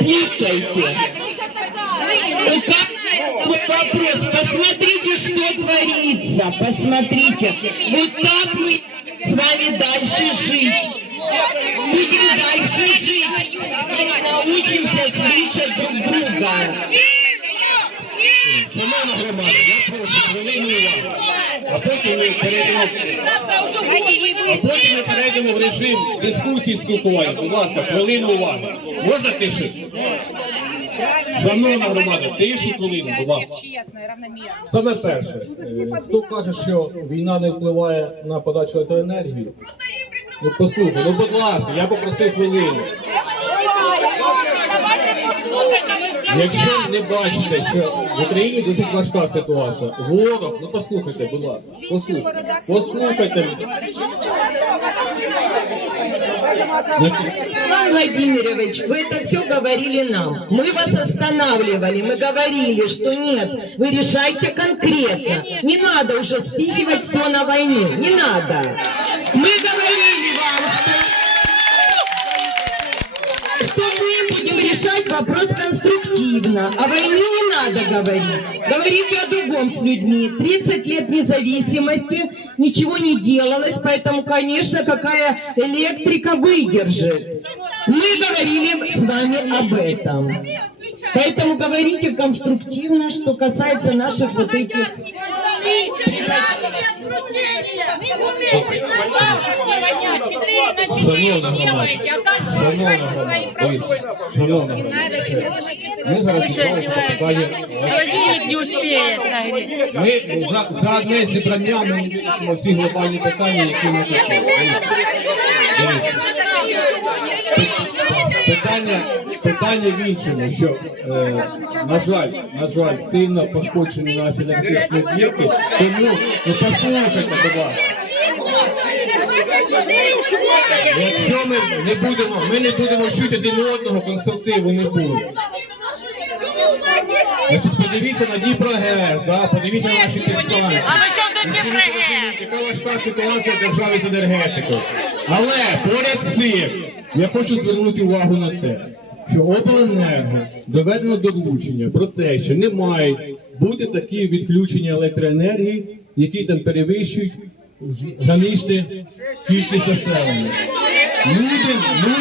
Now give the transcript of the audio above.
Слушайте. Вопрос, посмотрите, что творится, посмотрите. Вот так мы с вами дальше жить? Будем дальше жить. Шановна громада, я прошу хвилину уваги. А потім ми перейдемо, а потім ми перейдемо в режим дискусії спілкування. Будь ласка, хвилину уваги. Можна тише? Шановна громада, тишу хвилину, будь ласка. Саме перше, е, хто каже, що війна не впливає на подачу електроенергії? Ну послухай, ну будь ласка, я попросив хвилину. Якщо не бачите, що в Україні досить важка ситуація, ворог, ну послухайте, будь ласка, послухайте, послухайте. Значить, Иван Владимирович, вы это все говорили нам. Мы вас останавливали, мы говорили, что нет, вы решайте конкретно. Не надо уже спихивать все на войну, не надо. Мы говорили вопрос конструктивно. О войне не надо говорить. Говорите о другом с людьми. 30 лет независимости, ничего не делалось, поэтому, конечно, какая электрика выдержит. Мы говорили с вами об этом. Поэтому говорите конструктивно, что касается наших вот этих... Ми за, одне зібрання ми вирішимо всі глобальні питання, які ми хочемо. Питання, питання в іншому, що, е, на жаль, на жаль, сильно пошкоджені наші електричні блоки, тому, ну послухайте, будь ласка. Якщо ми не будемо, ми не будемо чути один одного, конструктиву не буде. Значить, подивіться на Дніпрогес, да, подивіться на наші підстанції. А Яка важка ситуація в державі з енергетикою. Але поряд з цим я хочу звернути увагу на те, що обленерго доведено до влучення про те, що не мають бути такі відключення електроенергії, які там перевищують граничну кількість населення. Люди, люди